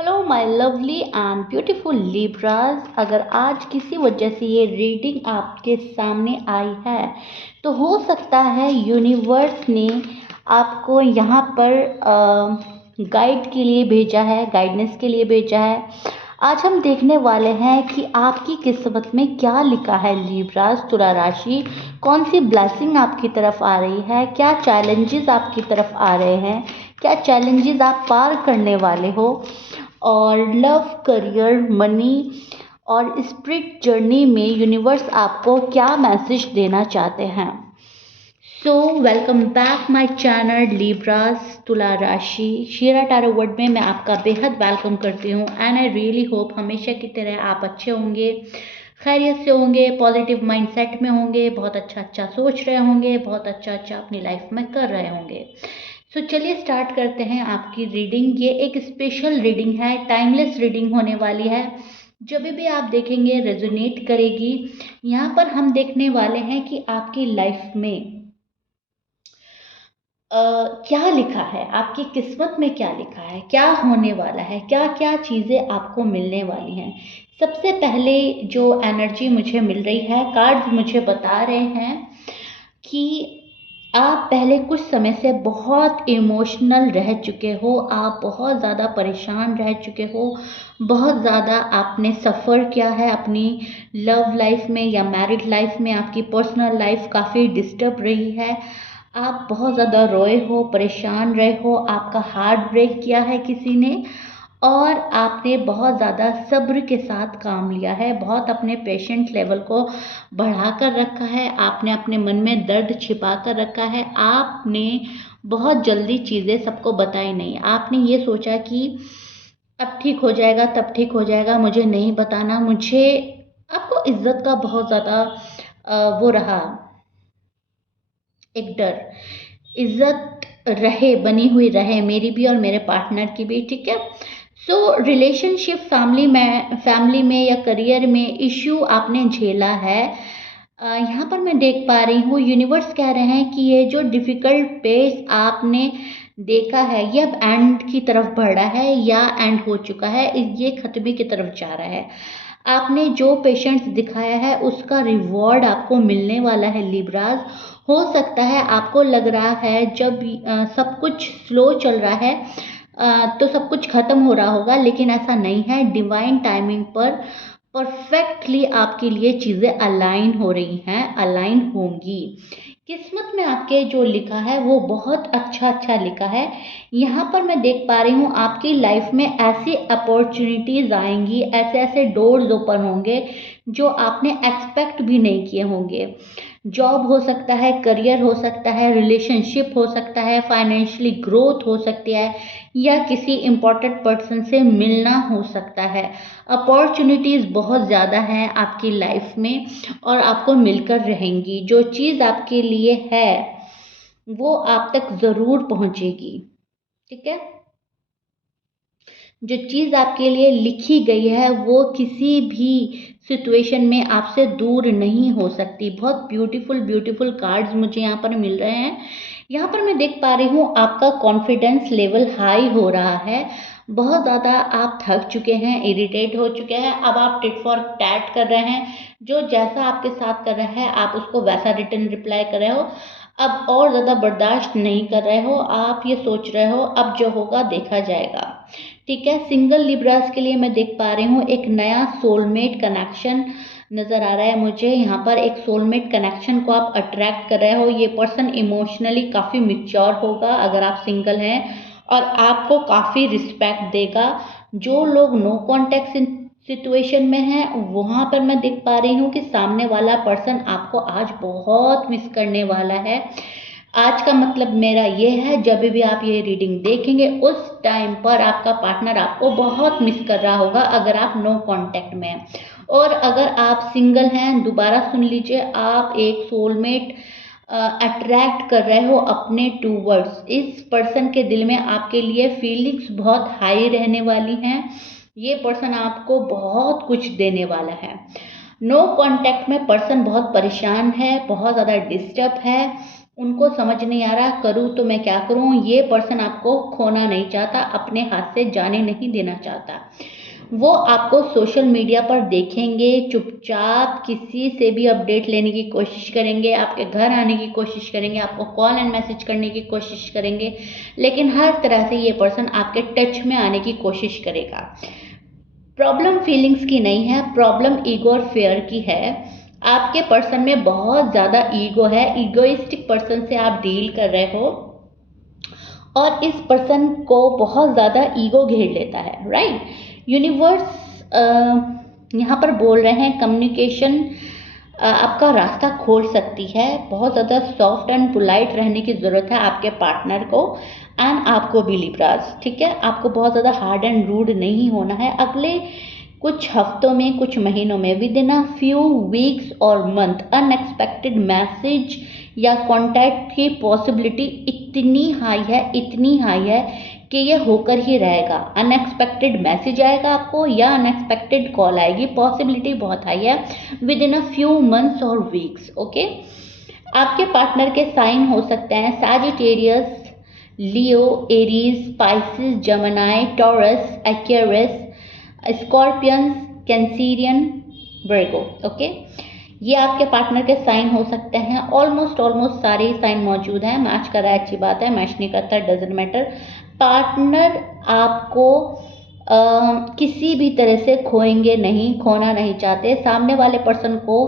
Hello my lovely and beautiful Libras. अगर आज किसी वजह से ये रीडिंग आपके सामने आई है तो हो सकता है यूनिवर्स ने आपको यहाँ पर गाइड के लिए भेजा है, गाइडेंस के लिए भेजा है। आज हम देखने वाले हैं कि आपकी किस्मत में क्या लिखा है। लिब्रास तुला राशि, कौन सी ब्लेसिंग आपकी तरफ आ रही है, क्या चैलेंजेस आपकी तरफ आ रहे हैं, क्या चैलेंजेस आप पार करने वाले हो, और लव, करियर, मनी और स्पिरिट जर्नी में यूनिवर्स आपको क्या मैसेज देना चाहते हैं। So welcome back my channel Libras तुला राशि। शीरा टैरो वर्ड में मैं आपका बेहद वेलकम करती हूँ एंड आई रियली होप हमेशा की तरह आप अच्छे होंगे, खैरियत से होंगे, पॉजिटिव माइंडसेट में होंगे, बहुत अच्छा अच्छा सोच रहे होंगे, बहुत अच्छा अच्छा अपनी लाइफ में कर रहे होंगे। सो चलिए स्टार्ट करते हैं आपकी रीडिंग। ये एक स्पेशल रीडिंग है, टाइमलेस रीडिंग होने वाली है। जब भी आप देखेंगे रेजोनेट करेगी। यहाँ पर हम देखने वाले हैं कि आपकी लाइफ में क्या लिखा है, आपकी किस्मत में क्या लिखा है, क्या होने वाला है, क्या क्या चीज़ें आपको मिलने वाली हैं। सबसे पहले जो एनर्जी मुझे मिल रही है, कार्ड्स मुझे बता रहे हैं कि आप पहले कुछ समय से बहुत इमोशनल रह चुके हो, आप बहुत ज़्यादा परेशान रह चुके हो, बहुत ज़्यादा आपने सफ़र किया है अपनी लव लाइफ में या मैरिड लाइफ में। आपकी पर्सनल लाइफ काफ़ी डिस्टर्ब रही है, आप बहुत ज़्यादा रोए हो, परेशान रहे हो, आपका हार्ट ब्रेक किया है किसी ने, और आपने बहुत ज़्यादा सब्र के साथ काम लिया है, बहुत अपने पेशेंट लेवल को बढ़ा कर रखा है, आपने अपने मन में दर्द छिपा कर रखा है, आपने बहुत जल्दी चीज़ें सबको बताई नहीं। आपने ये सोचा कि अब ठीक हो जाएगा, तब ठीक हो जाएगा, मुझे नहीं बताना, मुझे। आपको इज्जत का बहुत ज़्यादा वो रहा, एक डर, इज्जत रहे, बनी हुई रहे मेरी भी और मेरे पार्टनर की भी, ठीक है। सो रिलेशनशिप, फैमिली में या करियर में इश्यू आपने झेला है। यहाँ पर मैं देख पा रही हूँ यूनिवर्स कह रहे हैं कि ये जो डिफ़िकल्ट पेस आपने देखा है ये अब एंड की तरफ बढ़ रहा है या एंड हो चुका है, ये खत्मे की तरफ जा रहा है। आपने जो पेशेंस दिखाया है उसका रिवॉर्ड आपको मिलने वाला है लिब्राज। हो सकता है आपको लग रहा है जब सब कुछ स्लो चल रहा है तो सब कुछ खत्म हो रहा होगा, लेकिन ऐसा नहीं है। डिवाइन टाइमिंग पर परफेक्टली आपके लिए चीज़ें अलाइन हो रही हैं, अलाइन होंगी। किस्मत में आपके जो लिखा है वो बहुत अच्छा अच्छा लिखा है। यहाँ पर मैं देख पा रही हूँ आपकी लाइफ में ऐसी अपॉर्चुनिटीज़ आएंगी, ऐसे ऐसे डोर्स ओपन होंगे जो आपने एक्सपेक्ट भी नहीं किए होंगे। जॉब हो सकता है, करियर हो सकता है, रिलेशनशिप हो सकता है, फाइनेंशियली ग्रोथ हो सकती है, या किसी इम्पोर्टेंट पर्सन से मिलना हो सकता है। अपॉर्चुनिटीज़ बहुत ज़्यादा हैं आपकी लाइफ में और आपको मिलकर रहेंगी। जो चीज़ आपके लिए है वो आप तक ज़रूर पहुंचेगी, ठीक है। जो चीज़ आपके लिए लिखी गई है वो किसी भी सिचुएशन में आपसे दूर नहीं हो सकती। बहुत ब्यूटीफुल ब्यूटीफुल कार्ड्स मुझे यहाँ पर मिल रहे हैं। यहाँ पर मैं देख पा रही हूँ आपका कॉन्फिडेंस लेवल हाई हो रहा है। बहुत ज़्यादा आप थक चुके हैं, इरिटेट हो चुके हैं, अब आप टिट फॉर टैट कर रहे हैं। जो जैसा आपके साथ कर रहा है आप उसको वैसा रिटर्न रिप्लाई कर रहे हो। अब और ज़्यादा बर्दाश्त नहीं कर रहे हो, आप ये सोच रहे हो अब जो होगा देखा जाएगा, ठीक है। सिंगल लिब्रास के लिए मैं देख पा रही हूँ एक नया सोलमेट कनेक्शन नज़र आ रहा है मुझे। यहाँ पर एक सोलमेट कनेक्शन को आप अट्रैक्ट कर रहे हो। ये पर्सन इमोशनली काफ़ी मिच्योर होगा अगर आप सिंगल हैं, और आपको काफ़ी रिस्पेक्ट देगा। जो लोग नो कॉन्टैक्ट सिचुएशन में हैं वहाँ पर मैं देख पा रही हूँ कि सामने वाला पर्सन आपको आज बहुत मिस करने वाला है। आज का मतलब मेरा ये है, जब भी आप ये रीडिंग देखेंगे उस टाइम पर आपका पार्टनर आपको बहुत मिस कर रहा होगा अगर आप नो कांटेक्ट में हैं। और अगर आप सिंगल हैं, दोबारा सुन लीजिए, आप एक सोलमेट अट्रैक्ट कर रहे हो अपने टूवर्ड्स। इस पर्सन के दिल में आपके लिए फीलिंग्स बहुत हाई रहने वाली हैं। ये पर्सन आपको बहुत कुछ देने वाला है। नो कांटेक्ट में पर्सन बहुत परेशान है, बहुत ज़्यादा डिस्टर्ब है। उनको समझ नहीं आ रहा करूँ तो मैं क्या करूँ। ये पर्सन आपको खोना नहीं चाहता, अपने हाथ से जाने नहीं देना चाहता। वो आपको सोशल मीडिया पर देखेंगे, चुपचाप किसी से भी अपडेट लेने की कोशिश करेंगे, आपके घर आने की कोशिश करेंगे, आपको कॉल एंड मैसेज करने की कोशिश करेंगे, लेकिन हर तरह से ये पर्सन आपके टच में आने की कोशिश करेगा। प्रॉब्लम फीलिंग्स की नहीं है, प्रॉब्लम ईगो और फेयर की है। आपके पर्सन में बहुत ज़्यादा ईगो है, ईगोइस्टिक पर्सन से आप डील कर रहे हो और इस पर्सन को बहुत ज़्यादा ईगो घेर लेता है, राइट। यूनिवर्स यहाँ पर बोल रहे हैं कम्युनिकेशन आपका रास्ता खोल सकती है। बहुत ज़्यादा सॉफ्ट एंड पोलाइट रहने की ज़रूरत है आपके पार्टनर को एंड आपको भी लिब्रास, ठीक है। आपको बहुत ज़्यादा हार्ड एंड रूड नहीं होना है। अगले कुछ हफ्तों में, कुछ महीनों में, with in a few weeks और मंथ, अनएक्सपेक्टेड मैसेज या कॉन्टैक्ट की पॉसिबिलिटी इतनी हाई है कि ये होकर ही रहेगा। अनएक्सपेक्टेड मैसेज आएगा आपको या अनएक्सपेक्टेड कॉल आएगी, पॉसिबिलिटी बहुत हाई है within a few months और वीक्स, ओके। आपके पार्टनर के साइन हो सकते हैं Sagittarius, Leo, Aries, Pisces, Gemini, Taurus, Aquarius, Scorpions, Cancerian, Virgo, okay. ये आपके पार्टनर के साइन हो सकते हैं। ऑलमोस्ट सारे ही साइन मौजूद हैं। मैच कर रहा है, अच्छी बात है, मैच नहीं करता डजंट मैटर। पार्टनर आपको किसी भी तरह से खोएंगे नहीं, खोना नहीं चाहते। सामने वाले पर्सन को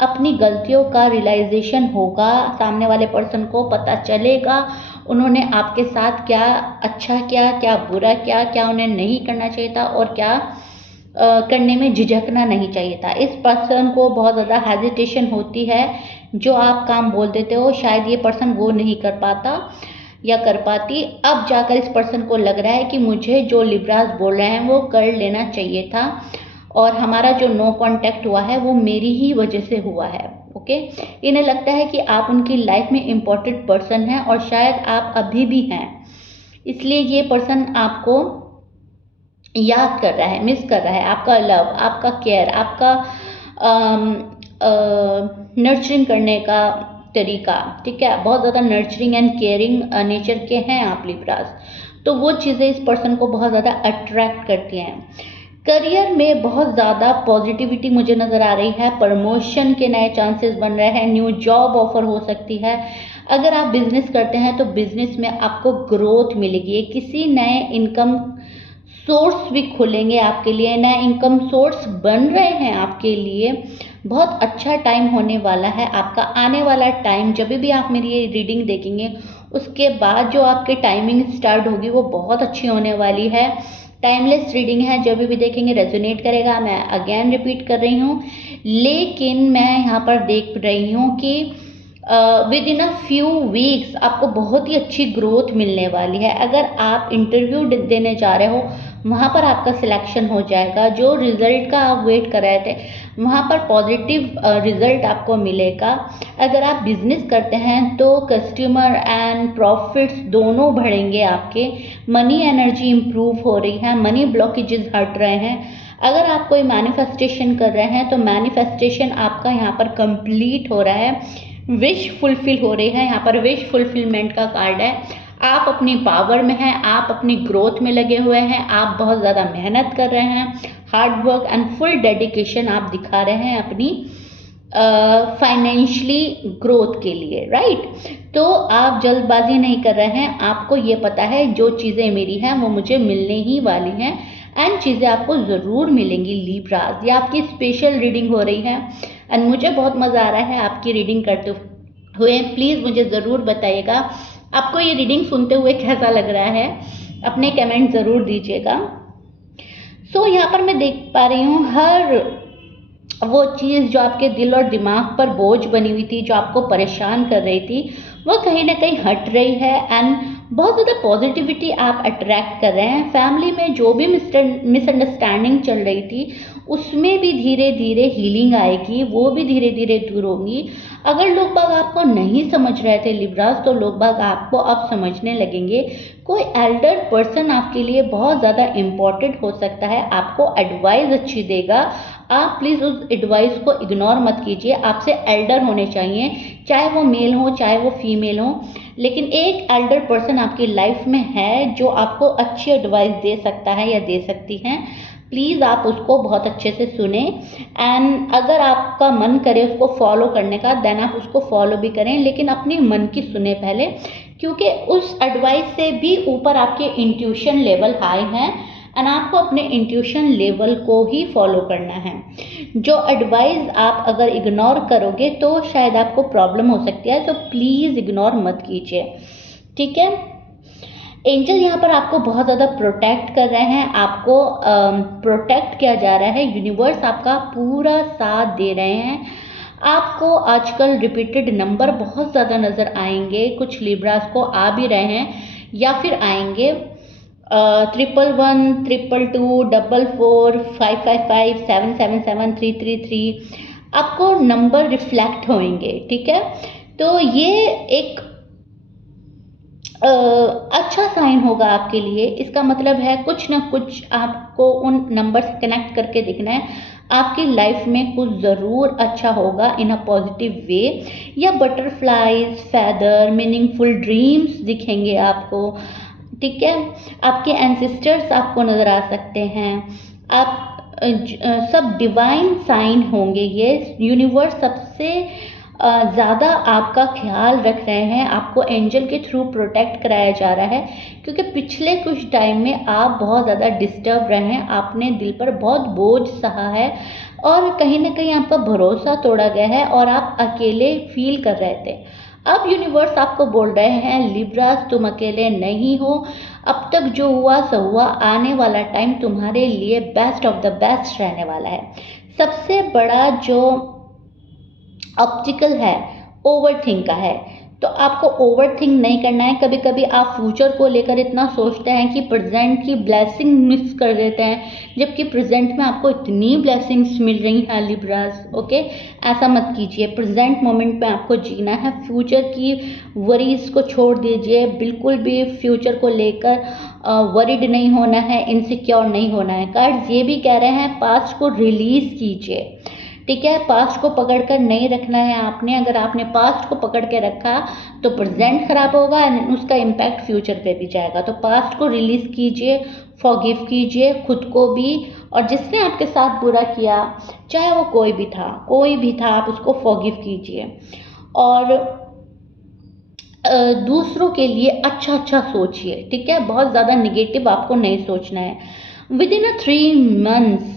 अपनी गलतियों का रियलाइजेशन होगा, सामने वाले पर्सन को पता चलेगा उन्होंने आपके साथ क्या अच्छा किया, क्या बुरा किया, क्या उन्हें नहीं करना चाहिए था और क्या करने में झिझकना नहीं चाहिए था। इस पर्सन को बहुत ज़्यादा हेजिटेशन होती है, जो आप काम बोल देते हो शायद ये पर्सन वो नहीं कर पाता या कर पाती। अब जाकर इस पर्सन को लग रहा है कि मुझे जो लिब्रास बोल रहे हैं वो कर लेना चाहिए था और हमारा जो नो कांटेक्ट हुआ है वो मेरी ही वजह से हुआ है, ओके। इन्हें लगता है कि आप उनकी लाइफ में इम्पोर्टेंट पर्सन हैं और शायद आप अभी भी हैं, इसलिए ये पर्सन आपको याद कर रहा है, मिस कर रहा है आपका लव, आपका केयर, आपका नर्चरिंग करने का तरीका, ठीक है। बहुत ज़्यादा नर्चरिंग एंड केयरिंग नेचर के हैं आप लिब्रास, तो वो चीज़ें इस पर्सन को बहुत ज़्यादा अट्रैक्ट करती हैं। करियर में बहुत ज़्यादा पॉजिटिविटी मुझे नज़र आ रही है, प्रमोशन के नए चांसेस बन रहे हैं, न्यू जॉब ऑफर हो सकती है। अगर आप बिजनेस करते हैं तो बिजनेस में आपको ग्रोथ मिलेगी, किसी नए इनकम सोर्स भी खुलेंगे आपके लिए, नए इनकम सोर्स बन रहे हैं आपके लिए। बहुत अच्छा टाइम होने वाला है आपका आने वाला टाइम। जब भी आप मेरी ये रीडिंग देखेंगे उसके बाद जो आपकी टाइमिंग स्टार्ट होगी वो बहुत अच्छी होने वाली है। टाइमलेस रीडिंग है, जब भी देखेंगे रेजोनेट करेगा। मैं अगेन रिपीट कर रही हूँ, लेकिन मैं यहाँ पर देख रही हूँ कि with in a few weeks आपको बहुत ही अच्छी ग्रोथ मिलने वाली है। अगर आप इंटरव्यू देने जा रहे हो वहाँ पर आपका सिलेक्शन हो जाएगा। जो रिज़ल्ट का आप वेट कर रहे थे वहाँ पर पॉजिटिव रिज़ल्ट आपको मिलेगा। अगर आप बिजनेस करते हैं तो कस्टमर एंड प्रॉफिट्स दोनों बढ़ेंगे आपके। मनी एनर्जी इम्प्रूव हो रही है, मनी ब्लॉकेजेस हट रहे हैं। अगर आप कोई मैनिफेस्टेशन कर रहे हैं तो मैनिफेस्टेशन आपका यहाँ पर कंप्लीट हो रहा है, विश फुलफिल हो रही है। यहाँ पर विश फुलफिलमेंट का कार्ड है। आप अपनी पावर में हैं, आप अपनी ग्रोथ में लगे हुए हैं, आप बहुत ज़्यादा मेहनत कर रहे हैं, hard work and full dedication आप दिखा रहे हैं अपनी फाइनेंशियली ग्रोथ के लिए, राइट। तो आप जल्दबाजी नहीं कर रहे हैं, आपको ये पता है जो चीज़ें मेरी हैं वो मुझे मिलने ही वाली हैं एंड चीज़ें आपको ज़रूर मिलेंगी लिब्रास। ये आपकी स्पेशल रीडिंग हो रही है एंड मुझे बहुत मज़ा आ रहा है आपकी रीडिंग करते हुए। प्लीज़ मुझे ज़रूर बताइएगा आपको ये रीडिंग सुनते हुए कैसा लग रहा है, अपने कमेंट ज़रूर दीजिएगा। सो यहाँ पर मैं देख पा रही हूँ हर वो चीज़ जो आपके दिल और दिमाग पर बोझ बनी हुई थी, जो आपको परेशान कर रही थी, वो कहीं ना कहीं हट रही है एंड बहुत ज़्यादा पॉजिटिविटी आप अट्रैक्ट कर रहे हैं। फैमिली में जो भी मिसअंडरस्टैंडिंग चल रही थी उसमें भी धीरे धीरे हीलिंग आएगी, वो भी धीरे धीरे दूर होंगी। अगर लोग बाग आपको नहीं समझ रहे थे लिब्रास, तो लोग बाग आपको अब समझने लगेंगे। कोई एल्डर पर्सन आपके लिए बहुत ज़्यादा इम्पॉर्टेंट हो सकता है, आपको एडवाइस अच्छी देगा। आप प्लीज़ उस एडवाइस को इग्नोर मत कीजिए। आपसे एल्डर होने चाहिए, चाहे वो मेल हो चाहे वो फीमेल हो, लेकिन एक एल्डर पर्सन आपकी लाइफ में है जो आपको अच्छी एडवाइस दे सकता है या दे सकती हैं। प्लीज़ आप उसको बहुत अच्छे से सुने, एंड अगर आपका मन करे उसको फॉलो करने का, देन आप उसको फॉलो भी करें, लेकिन अपनी मन की सुने पहले, क्योंकि उस एडवाइस से भी ऊपर आपके इंट्यूशन लेवल हाई हैं, एंड आपको अपने इंट्यूशन लेवल को ही फॉलो करना है। जो एडवाइस आप अगर इग्नोर करोगे तो शायद आपको प्रॉब्लम हो सकती है, तो प्लीज़ इग्नोर मत कीजिए, ठीक है। एंजल यहाँ पर आपको बहुत ज़्यादा प्रोटेक्ट कर रहे हैं, आपको प्रोटेक्ट किया जा रहा है। यूनिवर्स आपका पूरा साथ दे रहे हैं। आपको आजकल रिपीटेड नंबर बहुत ज़्यादा नज़र आएंगे, कुछ लिब्रास को आ भी रहे हैं या फिर आएंगे। 111, 222, 44, 555, 777, 333 आपको नंबर रिफ्लेक्ट होंगे, ठीक है। तो ये एक अच्छा साइन होगा आपके लिए। इसका मतलब है कुछ ना कुछ आपको उन नंबर से कनेक्ट करके दिखना है। आपकी लाइफ में कुछ ज़रूर अच्छा होगा इन अ पॉजिटिव वे, या बटरफ्लाइज, फेदर, मीनिंगफुल ड्रीम्स दिखेंगे आपको, ठीक है। आपके एंसेस्टर्स आपको नज़र आ सकते हैं। आप सब डिवाइन साइन होंगे। ये यूनिवर्स सबसे ज़्यादा आपका ख्याल रख रहे हैं, आपको एंजल के थ्रू प्रोटेक्ट कराया जा रहा है, क्योंकि पिछले कुछ टाइम में आप बहुत ज़्यादा डिस्टर्ब रहे हैं, आपने दिल पर बहुत बोझ सहा है और कहीं ना कहीं आपका भरोसा तोड़ा गया है और आप अकेले फील कर रहे थे। अब यूनिवर्स आपको बोल रहे हैं लिब्रास, तुम अकेले नहीं हो। अब तक जो हुआ सो हुआ, आने वाला टाइम तुम्हारे लिए बेस्ट ऑफ द बेस्ट रहने वाला है। सबसे बड़ा जो ऑब्स्टिकल है ओवरथिंक का है, तो आपको ओवरथिंक नहीं करना है। कभी कभी आप फ्यूचर को लेकर इतना सोचते हैं कि प्रेजेंट की ब्लेसिंग मिस कर देते हैं, जबकि प्रेजेंट में आपको इतनी ब्लेसिंग्स मिल रही हैं लिब्रास, ओके। ऐसा मत कीजिए, प्रेजेंट मोमेंट में आपको जीना है। फ्यूचर की वरीज को छोड़ दीजिए, बिल्कुल भी फ्यूचर को लेकर वरीड नहीं होना है, इनसिक्योर नहीं होना है। कार्ड्स ये भी कह रहे हैं पास्ट को रिलीज कीजिए, ठीक है। पास्ट को पकड़कर नहीं रखना है आपने। अगर आपने पास्ट को पकड़ के रखा तो प्रेजेंट खराब होगा एंड उसका इम्पैक्ट फ्यूचर पे भी जाएगा। तो पास्ट को रिलीज कीजिए, फॉरगिव कीजिए खुद को भी, और जिसने आपके साथ बुरा किया, चाहे वो कोई भी था, आप उसको फॉरगिव कीजिए। और दूसरों के लिए अच्छा सोचिए, ठीक है। बहुत ज़्यादा निगेटिव आपको नहीं सोचना है। विद इन 3 months,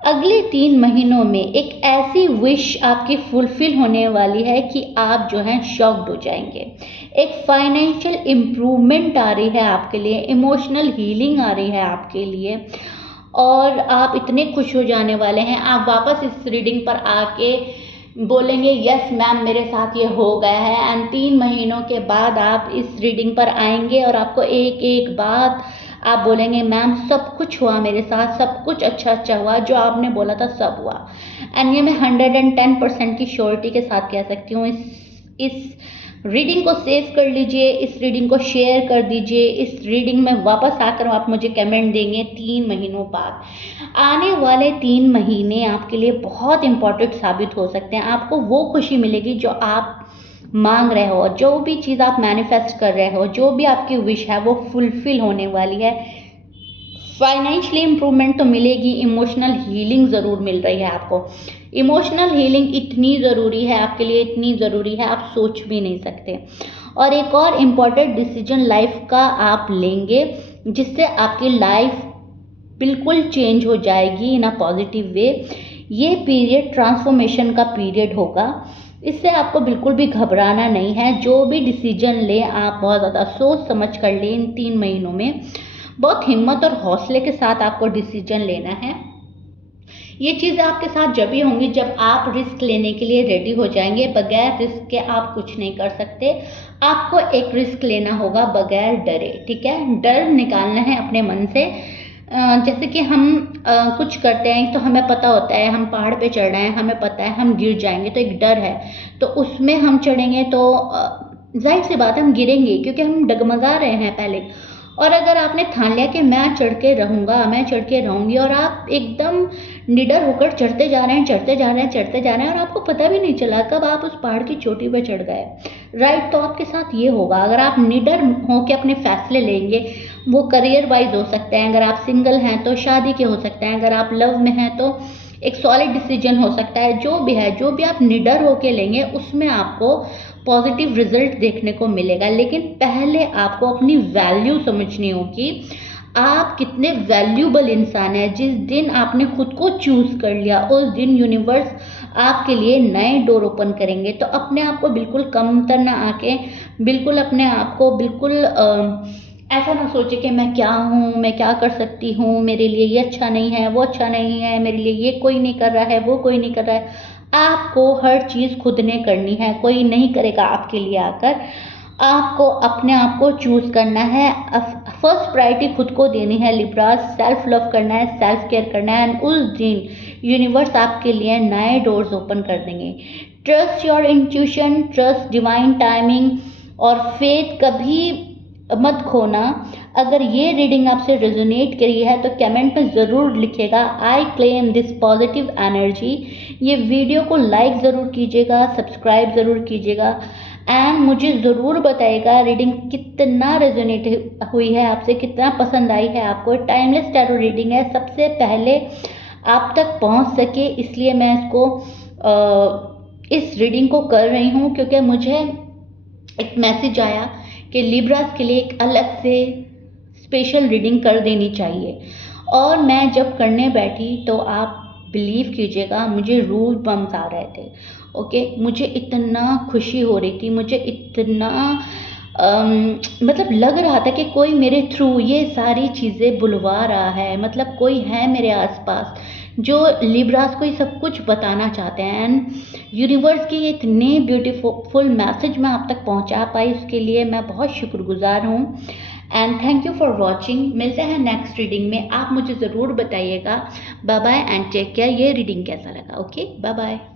अगले 3 महीनों में एक ऐसी विश आपकी फुलफिल होने वाली है कि आप जो हैं शॉक्ड हो जाएंगे। एक फाइनेंशियल इम्प्रूवमेंट आ रही है आपके लिए, इमोशनल हीलिंग आ रही है आपके लिए, और आप इतने खुश हो जाने वाले हैं। आप वापस इस रीडिंग पर आके बोलेंगे यस मैम मेरे साथ ये हो गया है, एंड 3 महीनों के बाद आप इस रीडिंग पर आएंगे और आपको एक एक बात आप बोलेंगे मैम सब कुछ हुआ मेरे साथ, सब कुछ अच्छा हुआ, जो आपने बोला था सब हुआ। एंड ये मैं 110% की श्योरिटी के साथ कह सकती हूँ। इस रीडिंग को सेव कर लीजिए, इस रीडिंग को शेयर कर दीजिए। इस रीडिंग में वापस आकर आप मुझे कमेंट देंगे 3 महीनों बाद। आने वाले 3 महीने आपके लिए बहुत इंपॉर्टेंट साबित हो सकते हैं। आपको वो खुशी मिलेगी जो आप मांग रहे हो, जो भी चीज़ आप मैनिफेस्ट कर रहे हो, जो भी आपकी विश है वो फुलफिल होने वाली है। फाइनेंशियली इम्प्रूवमेंट तो मिलेगी, इमोशनल हीलिंग ज़रूर मिल रही है आपको। इमोशनल हीलिंग इतनी ज़रूरी है आपके लिए, इतनी ज़रूरी है आप सोच भी नहीं सकते। और एक और इम्पॉर्टेंट डिसीजन लाइफ का आप लेंगे जिससे आपकी लाइफ बिल्कुल चेंज हो जाएगी इन अ पॉजिटिव वे। ये पीरियड ट्रांसफॉर्मेशन का पीरियड होगा, इससे आपको बिल्कुल भी घबराना नहीं है। जो भी डिसीजन ले आप बहुत ज़्यादा सोच समझ कर लें। इन 3 महीनों में बहुत हिम्मत और हौसले के साथ आपको डिसीजन लेना है। ये चीज़ें आपके साथ जब ही होंगी जब आप रिस्क लेने के लिए रेडी हो जाएंगे। बगैर रिस्क के आप कुछ नहीं कर सकते। आपको एक रिस्क लेना होगा बगैर डरे, ठीक है। डर निकालना है अपने मन से। जैसे कि हम कुछ करते हैं तो हमें पता होता है हम पहाड़ पे चढ़ रहे हैं, हमें पता है हम गिर जाएंगे, तो एक डर है। तो उसमें हम चढ़ेंगे तो जाहिर सी बात है हम गिरेंगे, क्योंकि हम डगमगा रहे हैं पहले। और अगर आपने ठान लिया कि मैं चढ़ के रहूँगा, मैं चढ़ के रहूँगी, और आप एकदम निडर होकर चढ़ते जा रहे हैं, चढ़ते जा रहे हैं, चढ़ते जा रहे हैं, और आपको पता भी नहीं चला कब आप उस पहाड़ की चोटी पर चढ़ गए, राइट। तो आपके साथ ये होगा अगर आप निडर होकर अपने फैसले लेंगे। वो करियर वाइज हो सकते हैं, अगर आप सिंगल हैं तो शादी के हो सकते हैं, अगर आप लव में हैं तो एक सॉलिड डिसीजन हो सकता है। जो भी है, जो भी आप निडर होके लेंगे उसमें आपको पॉजिटिव रिजल्ट देखने को मिलेगा। लेकिन पहले आपको अपनी वैल्यू समझनी होगी। आप कितने वैल्यूबल इंसान हैं। जिस दिन आपने खुद को चूज कर लिया उस दिन यूनिवर्स आपके लिए नए डोर ओपन करेंगे। तो अपने आप को बिल्कुल कमतर ना आके, बिल्कुल अपने आप को बिल्कुल ऐसा ना सोचे कि मैं क्या हूँ, मैं क्या कर सकती हूँ, मेरे लिए ये अच्छा नहीं है, वो अच्छा नहीं है, मेरे लिए ये कोई नहीं कर रहा है, वो कोई नहीं कर रहा है। आपको हर चीज़ खुद ने करनी है, कोई नहीं करेगा आपके लिए आकर। आपको अपने आप को चूज करना है। फर्स्ट प्रायोरिटी खुद को देनी है लिब्रास। सेल्फ लव करना है, सेल्फ केयर करना है, एंड उस दिन यूनिवर्स आपके लिए नए डोर्स ओपन कर देंगे। Trust your intuition, trust divine timing, और फेथ कभी मत खोना। अगर ये रीडिंग आपसे रेजोनेट करी है तो कमेंट में ज़रूर लिखिएगा I claim this positive energy. ये वीडियो को लाइक ज़रूर कीजिएगा, सब्सक्राइब ज़रूर कीजिएगा, एंड मुझे ज़रूर बताइएगा रीडिंग कितना रेजोनेट हुई है आपसे, कितना पसंद आई है आपको। टाइमलेस टैरो रीडिंग है, सबसे पहले आप तक पहुंच सके इसलिए मैं इसको इस रीडिंग को कर रही हूँ, क्योंकि मुझे एक मैसेज आया कि लिब्रास के लिए एक अलग से स्पेशल रीडिंग कर देनी चाहिए। और मैं जब करने बैठी तो आप बिलीव कीजिएगा मुझे रूह बम्स आ रहे थे। ओके, मुझे इतना खुशी हो रही थी, मुझे इतना मतलब लग रहा था कि कोई मेरे थ्रू ये सारी चीज़ें बुलवा रहा है, मतलब कोई है मेरे आसपास जो लिब्रास को ये सब कुछ बताना चाहते हैं। एंड यूनिवर्स की इतने ब्यूटीफुल मैसेज मैं आप तक पहुंचा पाई, उसके लिए मैं बहुत शुक्रगुजार हूँ। And thank you for watching. मिलते हैं नेक्स्ट रीडिंग में। आप मुझे ज़रूर बताइएगा। Bye bye and take care. ये रीडिंग कैसा लगा। Okay, bye bye.